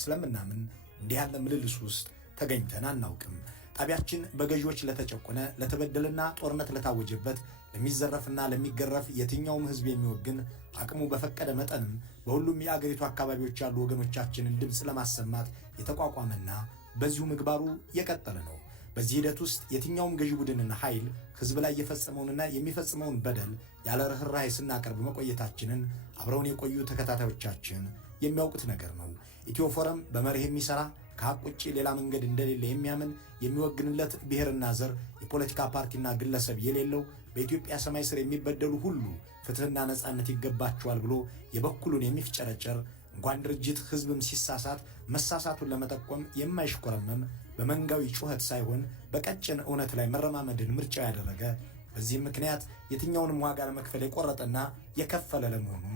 ስለምናምን እንዲህ ያለ ምልልስ ውስጥ ተገኝተን አናውቅም። ጣቢያችን በገዢዎች ለተጨቆነ ለተበደለና ጦርነት ለታወጀበት ለሚዘረፍና ለሚገረፍ የትኛውም ሕዝብ የሚወግን አቅሙ በፈቀደ መጠንም በሁሉም የአገሪቱ አካባቢዎች ያሉ ወገኖቻችንን ድምፅ ለማሰማት የተቋቋመና በዚሁ ምግባሩ የቀጠለ ነው። በዚህ ሂደት ውስጥ የትኛውም ገዢ ቡድንና ኃይል ሕዝብ ላይ የፈጸመውንና የሚፈጽመውን በደል ያለ ርኅራኄ ስናቀርብ መቆየታችንን አብረውን የቆዩ ተከታታዮቻችን የሚያውቁት ነገር ነው። ኢትዮ ፎረም በመርህ የሚሰራ ከሐቅ ውጭ ሌላ መንገድ እንደሌለ የሚያምን የሚወግንለት ብሔርና ዘር የፖለቲካ ፓርቲና ግለሰብ የሌለው በኢትዮጵያ ሰማይ ስር የሚበደሉ ሁሉ ፍትህና ነጻነት ይገባቸዋል ብሎ የበኩሉን የሚፍጨረጨር እንኳን ድርጅት ሕዝብም ሲሳሳት መሳሳቱን ለመጠቆም የማይሽኮረመም በመንጋዊ ጩኸት ሳይሆን በቀጭን እውነት ላይ መረማመድን ምርጫ ያደረገ በዚህም ምክንያት የትኛውንም ዋጋ ለመክፈል የቆረጠና የከፈለ ለመሆኑ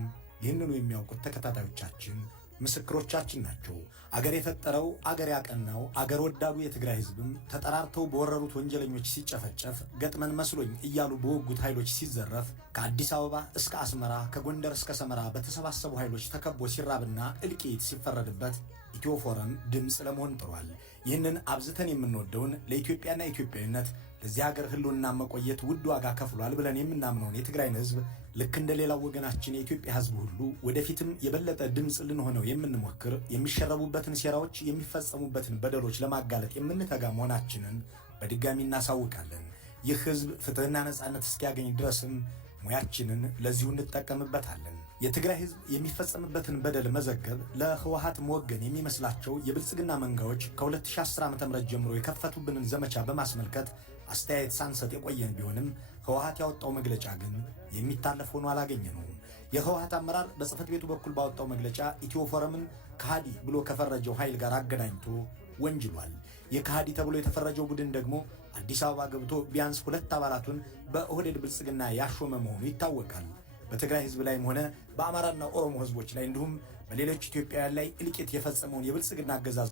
ይህንኑ የሚያውቁት ተከታታዮቻችን ምስክሮቻችን ናቸው። አገር የፈጠረው አገር ያቀናው አገር ወዳዱ የትግራይ ሕዝብም ተጠራርተው በወረሩት ወንጀለኞች ሲጨፈጨፍ ገጥመን መስሎኝ እያሉ በወጉት ኃይሎች ሲዘረፍ ከአዲስ አበባ እስከ አስመራ ከጎንደር እስከ ሰመራ በተሰባሰቡ ኃይሎች ተከቦ ሲራብና እልቂት ሲፈረድበት ኢትዮ ፎረም ድምፅ ለመሆን ጥሯል። ይህንን አብዝተን የምንወደውን ለኢትዮጵያና ኢትዮጵያዊነት ለዚህ ሀገር ህልውና መቆየት ውድ ዋጋ ከፍሏል ብለን የምናምነውን የትግራይን ሕዝብ ልክ እንደ ሌላው ወገናችን የኢትዮጵያ ሕዝብ ሁሉ ወደፊትም የበለጠ ድምፅ ልንሆነው የምንሞክር የሚሸረቡበትን ሴራዎች የሚፈጸሙበትን በደሎች ለማጋለጥ የምንተጋ መሆናችንን በድጋሚ እናሳውቃለን። ይህ ሕዝብ ፍትህና ነጻነት እስኪያገኝ ድረስም ሙያችንን ለዚሁ እንጠቀምበታለን። የትግራይ ሕዝብ የሚፈጸምበትን በደል መዘገብ ለህወሓት መወገን የሚመስላቸው የብልጽግና መንጋዎች ከ2010 ዓ.ም ጀምሮ የከፈቱብንን ዘመቻ በማስመልከት አስተያየት ሳንሰጥ የቆየን ቢሆንም ህወሓት ያወጣው መግለጫ ግን የሚታለፍ ሆኖ አላገኘነውም። የህወሓት አመራር በጽህፈት ቤቱ በኩል ባወጣው መግለጫ ኢትዮ ፎረምን ከሃዲ ብሎ ከፈረጀው ኃይል ጋር አገናኝቶ ወንጅሏል። የከሃዲ ተብሎ የተፈረጀው ቡድን ደግሞ አዲስ አበባ ገብቶ ቢያንስ 2 አባላቱን በኦህዴድ ብልጽግና ያሾመ መሆኑ ይታወቃል። በትግራይ ህዝብ ላይም ሆነ በአማራና ኦሮሞ ህዝቦች ላይ እንዲሁም በሌሎች ኢትዮጵያውያን ላይ እልቂት የፈጸመውን የብልጽግና አገዛዝ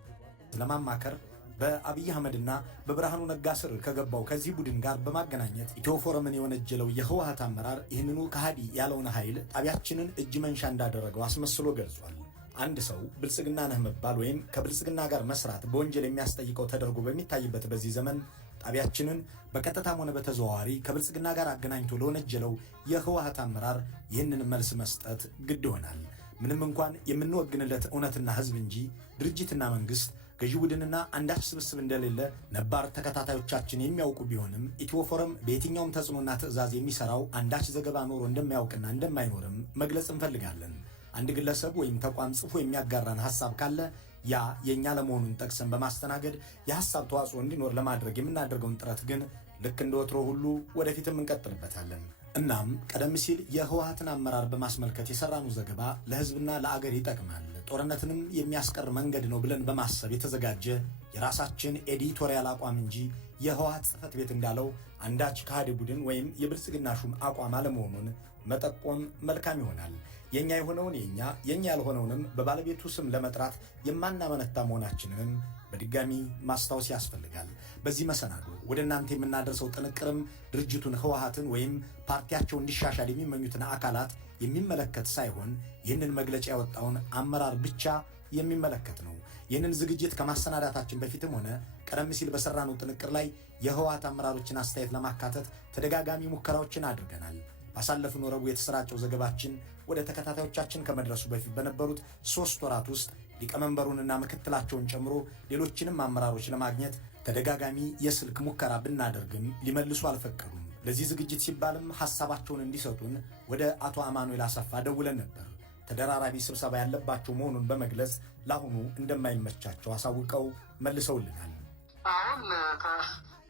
ለማማከር በአብይ አህመድና በብርሃኑ ነጋ ስር ከገባው ከዚህ ቡድን ጋር በማገናኘት ኢትዮ ፎረምን የወነጀለው የህወሓት አመራር ይህንኑ ከሃዲ ያለውን ኃይል ጣቢያችንን እጅ መንሻ እንዳደረገው አስመስሎ ገልጿል። አንድ ሰው ብልጽግና ነህ መባል ወይም ከብልጽግና ጋር መስራት በወንጀል የሚያስጠይቀው ተደርጎ በሚታይበት በዚህ ዘመን ጣቢያችንን በቀጥታም ሆነ በተዘዋዋሪ ከብልጽግና ጋር አገናኝቶ ለወነጀለው የህወሓት አመራር ይህንን መልስ መስጠት ግድ ይሆናል። ምንም እንኳን የምንወግንለት እውነትና ህዝብ እንጂ ድርጅትና መንግስት ገዢ ቡድንና አንዳች ስብስብ እንደሌለ ነባር ተከታታዮቻችን የሚያውቁ ቢሆንም ኢትዮ ፎረም በየትኛውም ተጽዕኖና ትዕዛዝ የሚሰራው አንዳች ዘገባ ኖሮ እንደማያውቅና እንደማይኖርም መግለጽ እንፈልጋለን። አንድ ግለሰብ ወይም ተቋም ጽፎ የሚያጋራን ሐሳብ ካለ ያ የኛ ለመሆኑን ጠቅሰን በማስተናገድ የሐሳብ ተዋጽኦ እንዲኖር ለማድረግ የምናደርገውን ጥረት ግን ልክ እንደ ወትሮ ሁሉ ወደፊትም እንቀጥልበታለን። እናም ቀደም ሲል የህወሓትን አመራር በማስመልከት የሰራነው ዘገባ ለህዝብና ለአገር ይጠቅማል፣ ጦርነትንም የሚያስቀር መንገድ ነው ብለን በማሰብ የተዘጋጀ የራሳችን ኤዲቶሪያል አቋም እንጂ የህወሓት ጽሕፈት ቤት እንዳለው አንዳች ከሃዲ ቡድን ወይም የብልጽግና ሹም አቋም አለመሆኑን መጠቆም መልካም ይሆናል። የኛ የሆነውን የኛ ያልሆነውንም በባለቤቱ ስም ለመጥራት የማናመነታ መሆናችንንም በድጋሚ ማስታወስ ያስፈልጋል። በዚህ መሰናዶ ወደ እናንተ የምናደርሰው ጥንቅርም ድርጅቱን ህወሓትን ወይም ፓርቲያቸው እንዲሻሻል የሚመኙትን አካላት የሚመለከት ሳይሆን ይህንን መግለጫ ያወጣውን አመራር ብቻ የሚመለከት ነው። ይህንን ዝግጅት ከማሰናዳታችን በፊትም ሆነ ቀደም ሲል በሰራነው ጥንቅር ላይ የህወሓት አመራሮችን አስተያየት ለማካተት ተደጋጋሚ ሙከራዎችን አድርገናል። ባሳለፍነው ረቡዕ የተሰራጨው ዘገባችን ወደ ተከታታዮቻችን ከመድረሱ በፊት በነበሩት 3 ወራት ውስጥ ሊቀመንበሩንና ምክትላቸውን ጨምሮ ሌሎችንም አመራሮች ለማግኘት ተደጋጋሚ የስልክ ሙከራ ብናደርግም ሊመልሱ አልፈቀዱም። ለዚህ ዝግጅት ሲባልም ሐሳባቸውን እንዲሰጡን ወደ አቶ አማኑኤል አሰፋ ደውለን ነበር። ተደራራቢ ስብሰባ ያለባቸው መሆኑን በመግለጽ ለአሁኑ እንደማይመቻቸው አሳውቀው መልሰውልናል። አሁን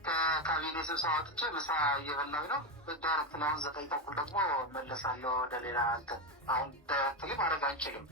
ከካቢኔ ስብሰባ ወጥቼ ምሳ እየበላሁ ነው። ዳይሬክት ለአሁን 9 ተኩል ደግሞ መለሳለሁ ወደ ሌላ እንትን። አሁን ዳይሬክት ማድረግ አንችልም።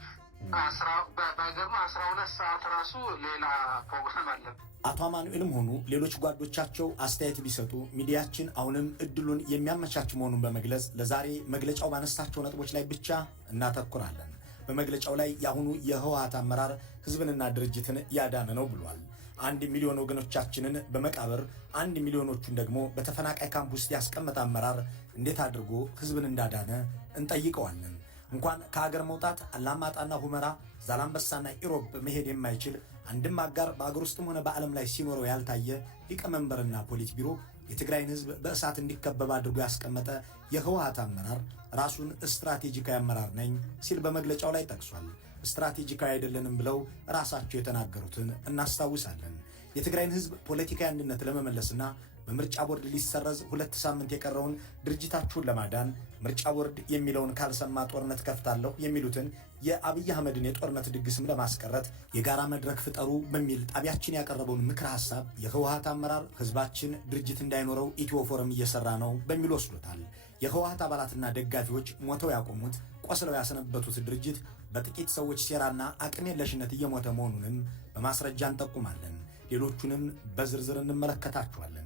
ባይገርም 12 ሰዓት ራሱ ሌላ ፕሮግራም አለ። አቶ አማኑኤልም ሆኑ ሌሎች ጓዶቻቸው አስተያየት ቢሰጡ ሚዲያችን አሁንም እድሉን የሚያመቻች መሆኑን በመግለጽ ለዛሬ መግለጫው ባነሳቸው ነጥቦች ላይ ብቻ እናተኩራለን። በመግለጫው ላይ የአሁኑ የህወሓት አመራር ህዝብንና ድርጅትን ያዳነ ነው ብሏል። 1 ሚሊዮን ወገኖቻችንን በመቃብር 1 ሚሊዮኖቹን ደግሞ በተፈናቃይ ካምፕ ውስጥ ያስቀመጠ አመራር እንዴት አድርጎ ህዝብን እንዳዳነ እንጠይቀዋለን። እንኳን ከሀገር መውጣት አላማጣና ሁመራ ዛላምበሳና ኢሮብ መሄድ የማይችል አንድም አጋር በአገር ውስጥም ሆነ በዓለም ላይ ሲኖረው ያልታየ ሊቀመንበርና ፖሊት ቢሮ የትግራይን ህዝብ በእሳት እንዲከበብ አድርጎ ያስቀመጠ የህወሓት አመራር ራሱን ስትራቴጂካዊ አመራር ነኝ ሲል በመግለጫው ላይ ጠቅሷል። ስትራቴጂካዊ አይደለንም ብለው ራሳቸው የተናገሩትን እናስታውሳለን። የትግራይን ህዝብ ፖለቲካዊ አንድነት ለመመለስና በምርጫ ቦርድ ሊሰረዝ 2 ሳምንት የቀረውን ድርጅታችሁን ለማዳን ምርጫ ቦርድ የሚለውን ካልሰማ ጦርነት ከፍታለሁ የሚሉትን የአብይ አህመድን የጦርነት ድግስም ለማስቀረት የጋራ መድረክ ፍጠሩ በሚል ጣቢያችን ያቀረበውን ምክረ ሐሳብ የህወሓት አመራር ህዝባችን ድርጅት እንዳይኖረው ኢትዮ ፎረም እየሰራ ነው በሚል ወስዶታል። የህወሓት አባላትና ደጋፊዎች ሞተው ያቆሙት ቆስለው ያሰነበቱት ድርጅት በጥቂት ሰዎች ሴራና አቅም የለሽነት እየሞተ መሆኑንም በማስረጃ እንጠቁማለን። ሌሎቹንም በዝርዝር እንመለከታቸዋለን።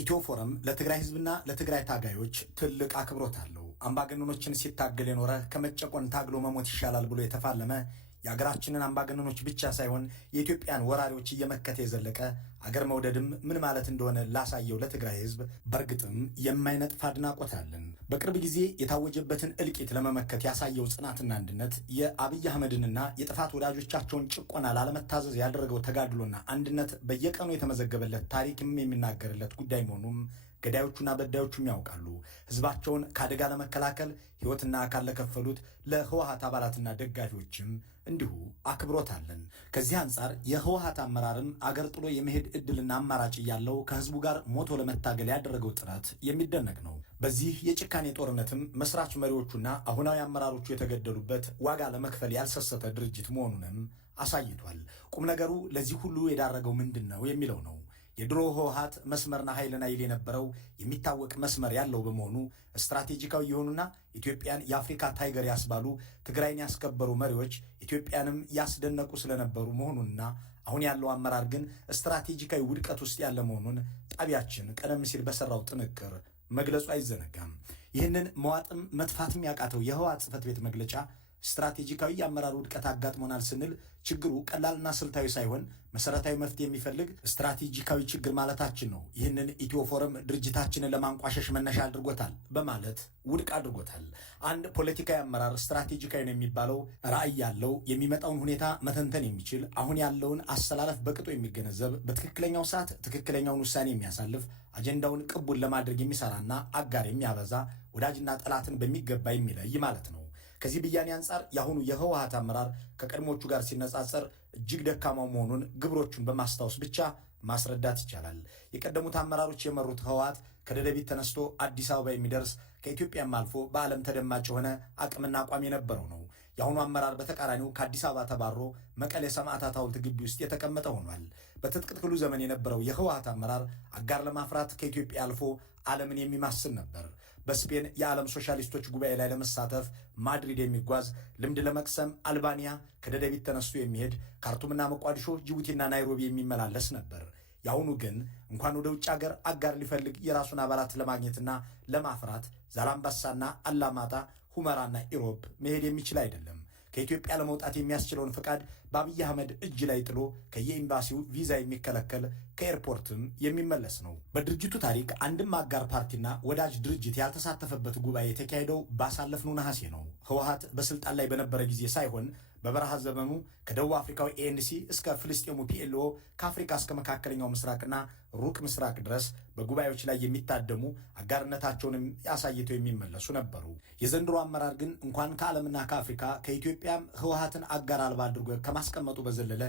ኢትዮ ፎረም ለትግራይ ህዝብና ለትግራይ ታጋዮች ትልቅ አክብሮት አለው። አምባገነኖችን ሲታገል የኖረ ከመጨቆን ታግሎ መሞት ይሻላል ብሎ የተፋለመ የአገራችንን አምባገነኖች ብቻ ሳይሆን የኢትዮጵያን ወራሪዎች እየመከተ የዘለቀ አገር መውደድም ምን ማለት እንደሆነ ላሳየው ለትግራይ ህዝብ በእርግጥም የማይነጥፍ አድናቆት አለን። በቅርብ ጊዜ የታወጀበትን እልቂት ለመመከት ያሳየው ጽናትና አንድነት የአብይ አህመድንና የጥፋት ወዳጆቻቸውን ጭቆና ላለመታዘዝ ያደረገው ተጋድሎና አንድነት በየቀኑ የተመዘገበለት ታሪክም የሚናገርለት ጉዳይ መሆኑም ገዳዮቹና በዳዮቹም ያውቃሉ። ህዝባቸውን ከአደጋ ለመከላከል ህይወትና አካል ለከፈሉት ለህወሓት አባላትና ደጋፊዎችም እንዲሁ አክብሮት አለን። ከዚህ አንጻር የህወሓት አመራርም አገር ጥሎ የመሄድ እድልና አማራጭ እያለው ከህዝቡ ጋር ሞቶ ለመታገል ያደረገው ጥረት የሚደነቅ ነው። በዚህ የጭካኔ ጦርነትም መስራች መሪዎቹና አሁናዊ አመራሮቹ የተገደሉበት ዋጋ ለመክፈል ያልሰሰተ ድርጅት መሆኑንም አሳይቷል። ቁም ነገሩ ለዚህ ሁሉ የዳረገው ምንድን ነው የሚለው ነው። የድሮ ህወሓት መስመርና ኃይልና ይል የነበረው የሚታወቅ መስመር ያለው በመሆኑ ስትራቴጂካዊ የሆኑና ኢትዮጵያን የአፍሪካ ታይገር ያስባሉ ትግራይን ያስከበሩ መሪዎች ኢትዮጵያንም ያስደነቁ ስለነበሩ መሆኑንና አሁን ያለው አመራር ግን ስትራቴጂካዊ ውድቀት ውስጥ ያለ መሆኑን ጣቢያችን ቀደም ሲል በሰራው ጥንቅር መግለጹ አይዘነጋም። ይህንን መዋጥም መጥፋትም ያቃተው የህወሓት ጽሕፈት ቤት መግለጫ ስትራቴጂካዊ የአመራር ውድቀት አጋጥሞናል ስንል ችግሩ ቀላልና ስልታዊ ሳይሆን መሰረታዊ መፍትሄ የሚፈልግ ስትራቴጂካዊ ችግር ማለታችን ነው። ይህንን ኢትዮ ፎረም ድርጅታችንን ለማንቋሸሽ መነሻ አድርጎታል በማለት ውድቅ አድርጎታል። አንድ ፖለቲካዊ አመራር ስትራቴጂካዊ ነው የሚባለው ራዕይ ያለው፣ የሚመጣውን ሁኔታ መተንተን የሚችል፣ አሁን ያለውን አሰላለፍ በቅጡ የሚገነዘብ፣ በትክክለኛው ሰዓት ትክክለኛውን ውሳኔ የሚያሳልፍ፣ አጀንዳውን ቅቡል ለማድረግ የሚሰራና አጋር የሚያበዛ፣ ወዳጅና ጠላትን በሚገባ የሚለይ ማለት ነው። ከዚህ ብያኔ አንጻር የአሁኑ የህወሓት አመራር ከቀድሞቹ ጋር ሲነጻጸር እጅግ ደካማው መሆኑን ግብሮቹን በማስታወስ ብቻ ማስረዳት ይቻላል። የቀደሙት አመራሮች የመሩት ህወሓት ከደደቢት ተነስቶ አዲስ አበባ የሚደርስ ከኢትዮጵያም አልፎ በዓለም ተደማጭ የሆነ አቅምና አቋም የነበረው ነው። የአሁኑ አመራር በተቃራኒው ከአዲስ አበባ ተባሮ መቀሌ ሰማዕታት ሐውልት ግቢ ውስጥ የተቀመጠ ሆኗል። በትጥቅ ትግሉ ዘመን የነበረው የህወሓት አመራር አጋር ለማፍራት ከኢትዮጵያ አልፎ ዓለምን የሚማስል ነበር። በስፔን የዓለም ሶሻሊስቶች ጉባኤ ላይ ለመሳተፍ ማድሪድ የሚጓዝ፣ ልምድ ለመቅሰም አልባኒያ ከደደቢት ተነስቶ የሚሄድ፣ ካርቱምና መቋዲሾ ጅቡቲና ናይሮቢ የሚመላለስ ነበር። የአሁኑ ግን እንኳን ወደ ውጭ ሀገር አጋር ሊፈልግ የራሱን አባላት ለማግኘትና ለማፍራት ዛላምበሳና አላማጣ፣ ሁመራና ኢሮብ መሄድ የሚችል አይደለም። ከኢትዮጵያ ለመውጣት የሚያስችለውን ፈቃድ በአብይ አህመድ እጅ ላይ ጥሎ ከየኤምባሲው ቪዛ የሚከለከል ከኤርፖርትም የሚመለስ ነው። በድርጅቱ ታሪክ አንድም አጋር ፓርቲና ወዳጅ ድርጅት ያልተሳተፈበት ጉባኤ የተካሄደው ባሳለፍነው ነሐሴ ነው። ህወሓት በስልጣን ላይ በነበረ ጊዜ ሳይሆን በበረሃ ዘመኑ ከደቡብ አፍሪካዊ ኤንሲ እስከ ፍልስጤሙ ፒኤልኦ ከአፍሪካ እስከ መካከለኛው ምስራቅና ሩቅ ምስራቅ ድረስ በጉባኤዎች ላይ የሚታደሙ አጋርነታቸውንም ያሳይተው የሚመለሱ ነበሩ። የዘንድሮ አመራር ግን እንኳን ከዓለምና ከአፍሪካ ከኢትዮጵያም ህወሓትን አጋር አልባ አድርጎ ከማስቀመጡ በዘለለ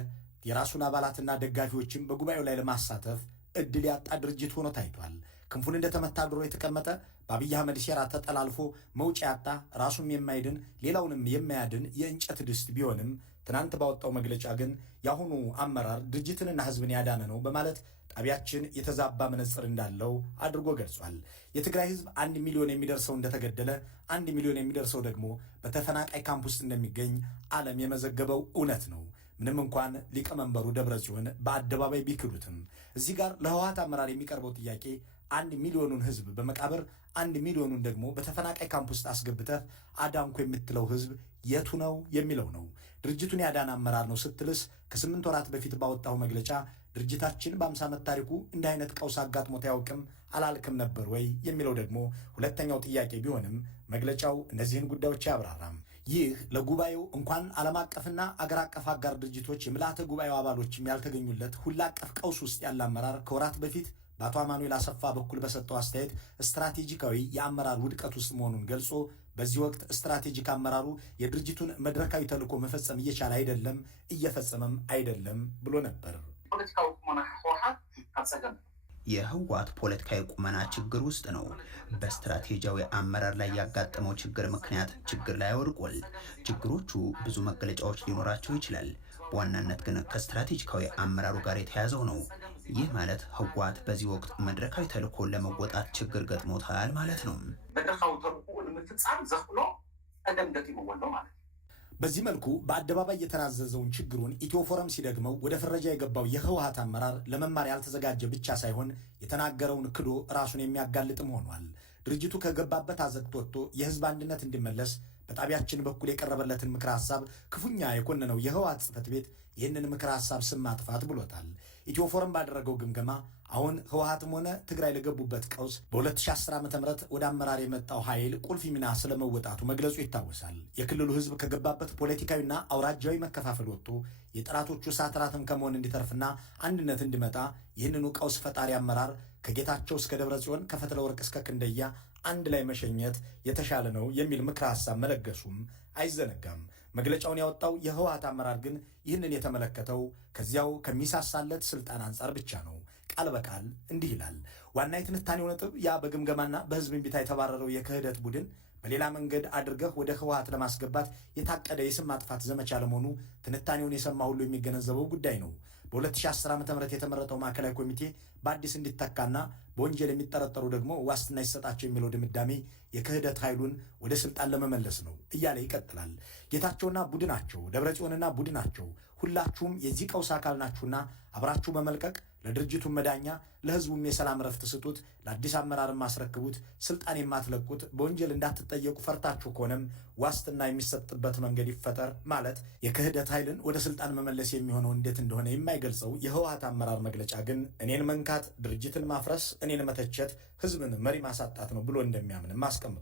የራሱን አባላትና ደጋፊዎችን በጉባኤው ላይ ለማሳተፍ እድል ያጣ ድርጅት ሆኖ ታይቷል። ክንፉን እንደተመታ ድሮ የተቀመጠ በአብይ አህመድ ሴራ ተጠላልፎ መውጫ ያጣ ራሱም የማይድን ሌላውንም የማያድን የእንጨት ድስት ቢሆንም ትናንት ባወጣው መግለጫ ግን የአሁኑ አመራር ድርጅትንና ህዝብን ያዳነ ነው በማለት ጣቢያችን የተዛባ መነጽር እንዳለው አድርጎ ገልጿል። የትግራይ ህዝብ 1 ሚሊዮን የሚደርሰው እንደተገደለ 1 ሚሊዮን የሚደርሰው ደግሞ በተፈናቃይ ካምፕ ውስጥ እንደሚገኝ ዓለም የመዘገበው እውነት ነው። ምንም እንኳን ሊቀመንበሩ ደብረጽዮን በአደባባይ ቢክዱትም እዚህ ጋር ለህወሓት አመራር የሚቀርበው ጥያቄ 1 ሚሊዮኑን ህዝብ በመቃብር 1 ሚሊዮኑን ደግሞ በተፈናቃይ ካምፕ ውስጥ አስገብተህ አዳንኩ የምትለው ህዝብ የቱ ነው የሚለው ነው። ድርጅቱን ያዳነ አመራር ነው ስትልስ ከ8 ወራት በፊት ባወጣው መግለጫ ድርጅታችን በ50 ዓመት ታሪኩ እንዲህ አይነት ቀውስ አጋጥሞት አያውቅም አላልክም ነበር ወይ የሚለው ደግሞ ሁለተኛው ጥያቄ ቢሆንም መግለጫው እነዚህን ጉዳዮች አያብራራም። ይህ ለጉባኤው እንኳን ዓለም አቀፍና አገር አቀፍ አጋር ድርጅቶች የምልዓተ ጉባኤው አባሎችም ያልተገኙለት ሁላ አቀፍ ቀውስ ውስጥ ያለ አመራር ከወራት በፊት በአቶ አማኑኤል አሰፋ በኩል በሰጠው አስተያየት ስትራቴጂካዊ የአመራር ውድቀት ውስጥ መሆኑን ገልጾ በዚህ ወቅት ስትራቴጂክ አመራሩ የድርጅቱን መድረካዊ ተልዕኮ መፈጸም እየቻለ አይደለም፣ እየፈጸመም አይደለም ብሎ ነበር። የህወሓት ፖለቲካዊ ቁመና ችግር ውስጥ ነው። በስትራቴጂያዊ አመራር ላይ ያጋጠመው ችግር ምክንያት ችግር ላይ ወድቋል። ችግሮቹ ብዙ መገለጫዎች ሊኖራቸው ይችላል። በዋናነት ግን ከስትራቴጂካዊ አመራሩ ጋር የተያዘው ነው። ይህ ማለት ህወሓት በዚህ ወቅት መድረካዊ ተልዕኮን ለመወጣት ችግር ገጥሞታል ማለት ነው። በዚህ መልኩ በአደባባይ የተናዘዘውን ችግሩን ኢትዮ ፎረም ሲደግመው ወደ ፍረጃ የገባው የህወሓት አመራር ለመማር ያልተዘጋጀ ብቻ ሳይሆን የተናገረውን ክዶ ራሱን የሚያጋልጥም ሆኗል። ድርጅቱ ከገባበት አዘቅት ወጥቶ የህዝብ አንድነት እንዲመለስ በጣቢያችን በኩል የቀረበለትን ምክረ ሐሳብ ክፉኛ የኮነነው የህወሓት ጽሕፈት ቤት ይህንን ምክረ ሐሳብ ስም ማጥፋት ብሎታል። ኢትዮ ፎረም ባደረገው ግምገማ አሁን ህወሓትም ሆነ ትግራይ ለገቡበት ቀውስ በ2010 ዓ.ም ወደ አመራር የመጣው ኃይል ቁልፍ ሚና ስለመወጣቱ መግለጹ ይታወሳል። የክልሉ ህዝብ ከገባበት ፖለቲካዊና አውራጃዊ መከፋፈል ወጥቶ የጠላቶቹ እሳት ራትም ከመሆን እንዲተርፍና አንድነት እንዲመጣ ይህንኑ ቀውስ ፈጣሪ አመራር ከጌታቸው እስከ ደብረ ጽዮን ከፈትለ ወርቅ እስከ ክንደያ አንድ ላይ መሸኘት የተሻለ ነው የሚል ምክረ ሐሳብ መለገሱም አይዘነጋም። መግለጫውን ያወጣው የህወሓት አመራር ግን ይህንን የተመለከተው ከዚያው ከሚሳሳለት ስልጣን አንጻር ብቻ ነው። ቃል በቃል እንዲህ ይላል። ዋና የትንታኔው ነጥብ ያ በግምገማና በህዝብ እምቢታ የተባረረው የክህደት ቡድን በሌላ መንገድ አድርገህ ወደ ህወሓት ለማስገባት የታቀደ የስም ማጥፋት ዘመቻ ለመሆኑ ትንታኔውን የሰማ ሁሉ የሚገነዘበው ጉዳይ ነው። በ2010 ዓ.ም የተመረጠው ማዕከላዊ ኮሚቴ በአዲስ እንዲተካና በወንጀል የሚጠረጠሩ ደግሞ ዋስትና ይሰጣቸው የሚለው ድምዳሜ የክህደት ኃይሉን ወደ ስልጣን ለመመለስ ነው እያለ ይቀጥላል። ጌታቸውና ቡድናቸው፣ ደብረጽዮንና ቡድናቸው ሁላችሁም የዚህ ቀውስ አካል ናችሁና አብራችሁ በመልቀቅ ለድርጅቱ መዳኛ ለህዝቡም የሰላም ረፍት ስጡት፣ ለአዲስ አመራርም አስረክቡት። ስልጣን የማትለቁት በወንጀል እንዳትጠየቁ ፈርታችሁ ከሆነም ዋስትና የሚሰጥበት መንገድ ይፈጠር ማለት የክህደት ኃይልን ወደ ስልጣን መመለስ የሚሆነው እንዴት እንደሆነ የማይገልጸው የህወሓት አመራር መግለጫ ግን እኔን መንካት፣ ድርጅትን ማፍረስ፣ እኔን መተቸት ህዝብን መሪ ማሳጣት ነው ብሎ እንደሚያምንም አስቀምጧል።